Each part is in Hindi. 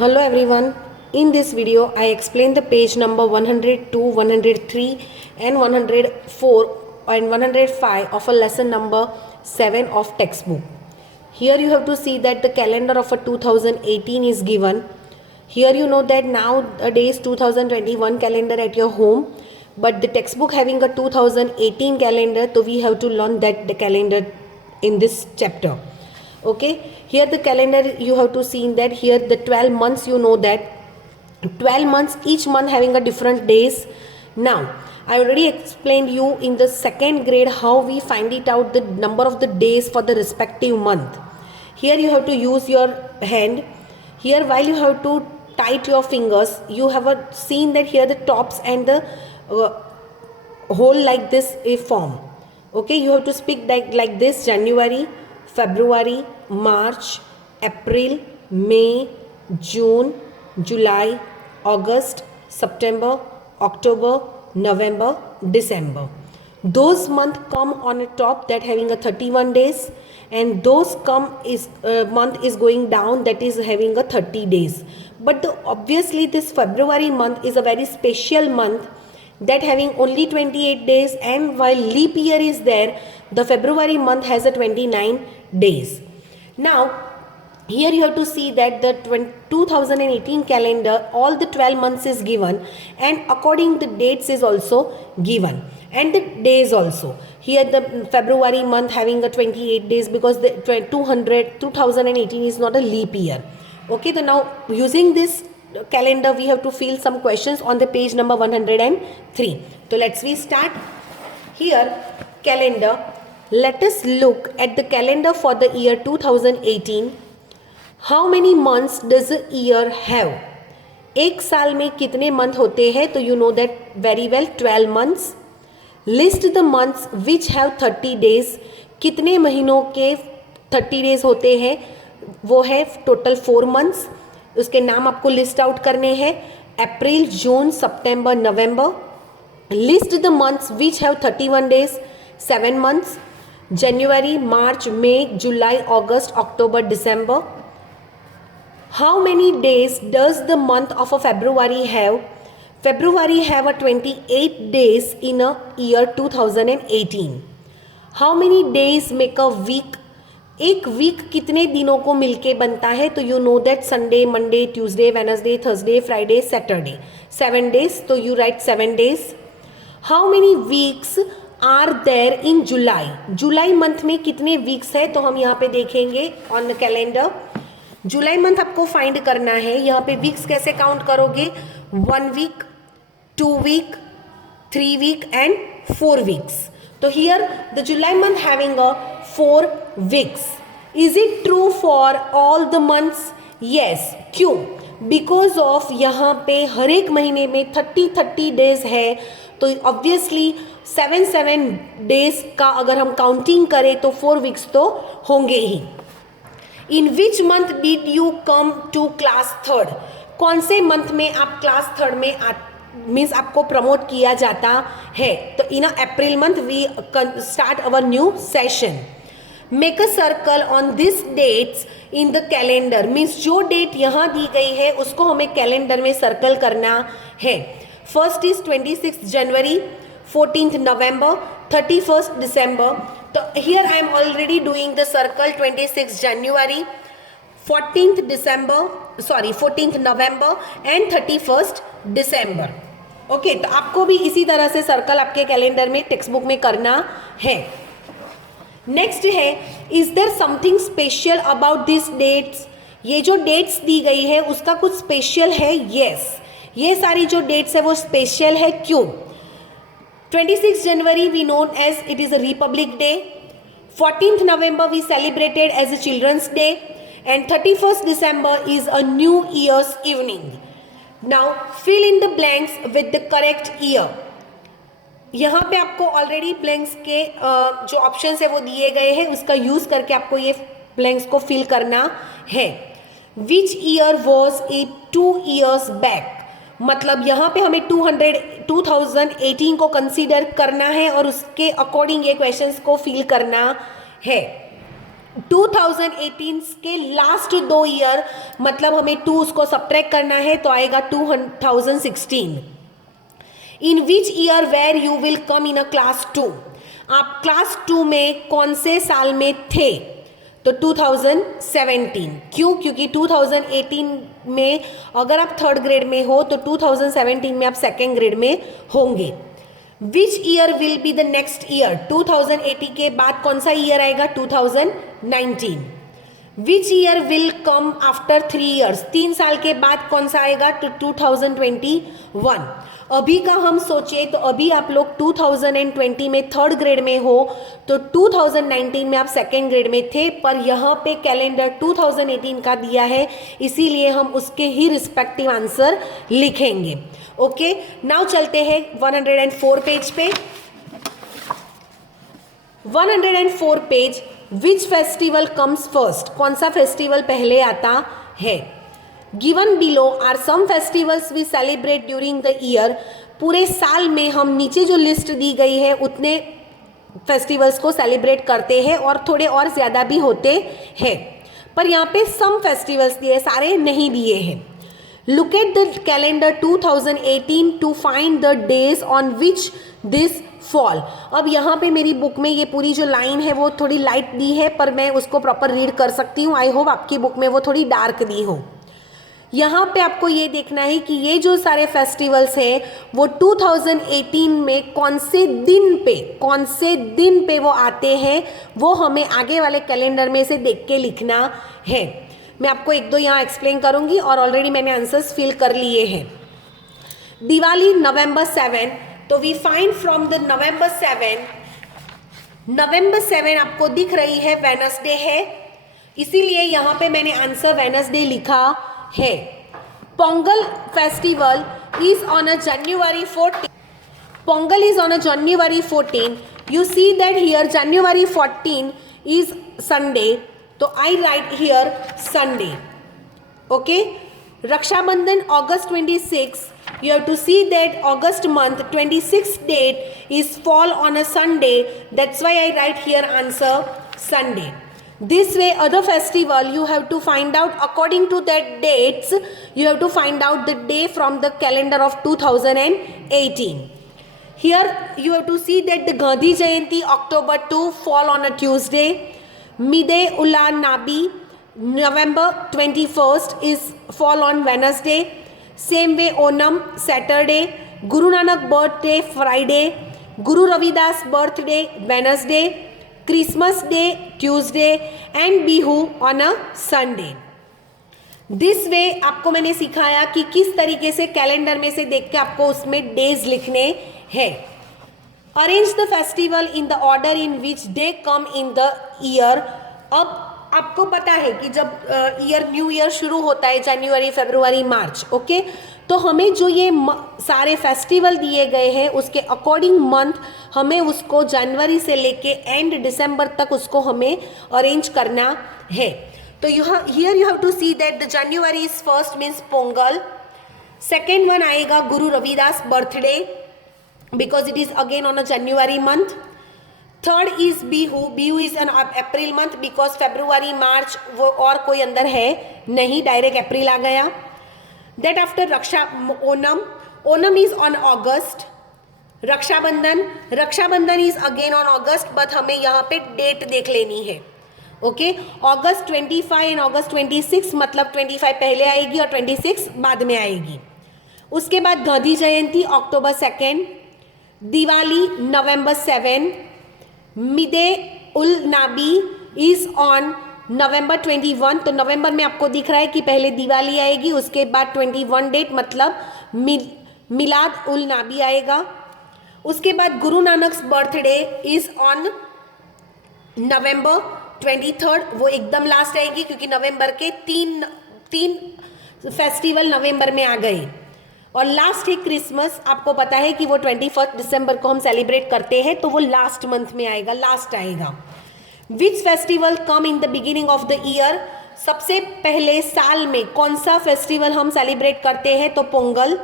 Hello everyone. In this video, I explain the page number 102, 103 and 104 and 105 of a lesson number 7 of textbook. Here you have to see that the calendar of a 2018 is given. Here you know that nowadays 2021 calendar at your home, but the textbook having a 2018 calendar, so we have to learn that the calendar in this chapter. Okay, here the calendar you have to see in that here the 12 months, you know that 12 months, each month having a different days. Now I already explained you in the second grade how we find it out the number of the days for the respective month. Here you have to use your hand. Here while you have to tight your fingers, you have seen that here the tops and the hole like this a form. Okay, you have to speak like this: January, February, March, April, May, June, July, August, September, October, November, December. Those months come on a top that having a 31 days, and those month is going down that is having a 30 days. But obviously this February month is a very special month that having only 28 days, and while leap year is there, the February month has a 29 days. Now here you have to see that the 2018 calendar, all the 12 months is given, and according the dates is also given, and the days also. Here the February month having a 28 days because the 2018 is not a leap year. Okay, so now using this calendar we have to fill some questions on the page number 103. So let's start. Here calendar, let us look at the calendar for the year 2018. How many months does a year have? एक साल में कितने मंथ होते हैं? तो you know that very well, 12 months. List the months which have 30 days. कितने महीनों के 30 days होते हैं? वो है टोटल 4 months. उसके नाम आपको लिस्ट आउट करने हैं: April, June, September, November. List the months which have 31 days, 7 months. January, March, May, July, August, October, December. How many days does the month of a February have? February have a 28 days in a year 2018. How many days make a week? एक वीक कितने दिनों को मिलके बनता है? तो you know that Sunday, Monday, Tuesday, Wednesday, Thursday, Friday, Saturday. 7 days, तो you write 7 days. How many weeks are there in July? जुलाई मंथ में कितने वीक्स है? तो हम यहाँ पे देखेंगे ऑन द कैलेंडर. जुलाई मंथ आपको फाइंड करना है. यहाँ पे वीक्स कैसे काउंट करोगे? 1 week, 2 week, 3 week and 4 weeks. So here the July month having a 4 weeks. Is it true for all the months? Yes. क्यों? Because of यहाँ पे हर एक महीने में 30 days है, तो obviously 7 days का अगर हम काउंटिंग करें तो 4 weeks तो होंगे ही. In which month did you come to class 3rd? कौन से मंथ में आप क्लास 3rd में मीन्स आपको प्रमोट किया जाता है? तो in April month we start our new session. Make a circle on this dates in the calendar. Means जो डेट यहाँ दी गई है उसको हमें कैलेंडर में सर्कल करना है. First is 26 January, 14th November, 31st दिसंबर. तो here I am already doing the circle. 26 January, 14th November and 31st December. Okay, तो आपको भी इसी तरह से सर्कल आपके कैलेंडर में टेक्स्ट बुक में करना है. नेक्स्ट है, is there something special about this dates? ये जो डेट्स दी गई है उसका कुछ स्पेशल है? यस, ये सारी जो डेट्स है वो स्पेशल है. क्यों? 26 January we known as it is a republic day. 14th November we celebrated as a children's day, and 31st December is a New Year's evening. Now fill in the blanks with the correct year. यहाँ पे आपको ऑलरेडी ब्लैंक्स के जो ऑप्शंस है वो दिए गए हैं, उसका यूज करके आपको ये ब्लैंक्स को फिल करना है. Which year was it 2 years back? मतलब यहाँ पे हमें 2018 को कंसीडर करना है और उसके अकॉर्डिंग ये क्वेश्चंस को फिल करना है. 2018 के लास्ट 2 ईयर, मतलब हमें 2 उसको सब्ट्रैक्ट करना है तो आएगा 2016. In which year where you will come in a class 2. आप क्लास 2 में कौन से साल में थे? तो 2017. क्यों? क्योंकि 2018 में अगर आप 3rd ग्रेड में हो तो 2017 में आप 2nd ग्रेड में होंगे. Which year will be the next year. 2018 के बाद कौन सा ईयर आएगा? 2019. Which year will come after 3 years. 3 साल के बाद कौन सा आएगा? तो 2021. अभी का हम सोचे तो अभी आप लोग 2020 में 3rd ग्रेड में हो तो 2019 में आप 2nd ग्रेड में थे, पर यहाँ पे कैलेंडर 2018 का दिया है, इसीलिए हम उसके ही रिस्पेक्टिव आंसर लिखेंगे. ओके, नाउ चलते हैं 104 पेज पे. 104 page. Which festival comes first. कौन सा फेस्टिवल पहले आता है? Given below are some festivals we celebrate during the year. पूरे साल में हम नीचे जो लिस्ट दी गई है उतने फेस्टिवल्स को सेलिब्रेट करते हैं और थोड़े और ज़्यादा भी होते हैं, पर यहाँ पे सम फेस्टिवल्स दिए, सारे नहीं दिए हैं. Look at the calendar 2018 to find the days on which this fall. अब यहाँ पे मेरी बुक में ये पूरी जो लाइन है वो थोड़ी लाइट दी है, पर मैं उसको प्रॉपर रीड कर सकती हूँ. आई होप आपकी बुक में वो थोड़ी डार्क दी हो. यहाँ पे आपको ये देखना है कि ये जो सारे फेस्टिवल्स हैं वो 2018 में कौन से दिन पे वो आते हैं, वो हमें आगे वाले कैलेंडर में से देख के लिखना है. मैं आपको 1-2 यहाँ एक्सप्लेन करूँगी और ऑलरेडी मैंने आंसर्स फिल कर लिए हैं. दिवाली November 7. तो we find from the November 7 आपको दिख रही है वेडनेसडे है, इसीलिए यहाँ पे मैंने आंसर वेडनेसडे लिखा है. Pongal festival is on a January 14. Pongal is on a January 14. You see that here January 14 is Sunday, तो I write here Sunday. Okay. Rakshabandhan August 26. You have to see that August month 26th date is fall on a Sunday. That's why I write here answer Sunday. This way other festival you have to find out according to that dates. You have to find out the day from the calendar of 2018. Here you have to see that the Gandhi Jayanti October 2 fall on a Tuesday. Mide-ul Nabi November 21st is fall on Wednesday. Same way Onam Saturday. Guru Nanak birthday Friday. Guru Ravidas birthday Wednesday. Christmas Day Tuesday and Bihu on a Sunday. This way आपको मैंने सिखाया कि किस तरीके से कैलेंडर में से देख के आपको उसमें डेज लिखने हैं. Arrange the festival in the order in which day come in the year. अब आपको पता है कि जब न्यू ईयर शुरू होता है जनवरी, फरवरी, मार्च, ओके, तो हमें जो ये सारे फेस्टिवल दिए गए हैं उसके अकॉर्डिंग मंथ हमें उसको जनवरी से लेके एंड दिसंबर तक उसको हमें अरेंज करना है. तो here you have to see that the January is first means Pongal. Second one आएगा Guru Ravidas birthday because it is again on a January month. Third is Bihu. Bihu is an April month because February, March वो और कोई अंदर है नहीं, डायरेक्ट अप्रैल आ गया. That after Onam is on August. Rakshabandhan is again on August, but हमें यहाँ पे डेट देख लेनी है. ओके, August 25 एंड August 26, मतलब 25 पहले आएगी और 26 बाद में आएगी. उसके बाद गांधी जयंती October 2. Diwali November 7. Mide-ul-Nabi is on November 21. तो नवंबर में आपको दिख रहा है कि पहले दिवाली आएगी, उसके बाद 21 डेट मतलब मिलाद उल नाबी आएगा. उसके बाद Guru Nanak birthday is on November 23. वो एकदम लास्ट आएगी क्योंकि नवंबर के तीन फेस्टिवल नवंबर में आ गए. और लास्ट है क्रिसमस. आपको पता है कि वो 21 दिसंबर को हम सेलिब्रेट करते हैं, तो वो लास्ट मंथ में आएगा, लास्ट आएगा. Which festival come in the beginning of the year. सबसे पहले साल में कौन सा फेस्टिवल हम सेलिब्रेट करते हैं, तो पोंगल.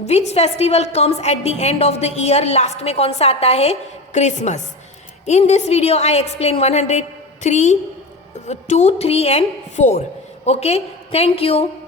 विच festival comes at the end of the year. Last में कौन सा आता है, Christmas. In this video I explain 103 2, 3 and 4. Okay, thank you.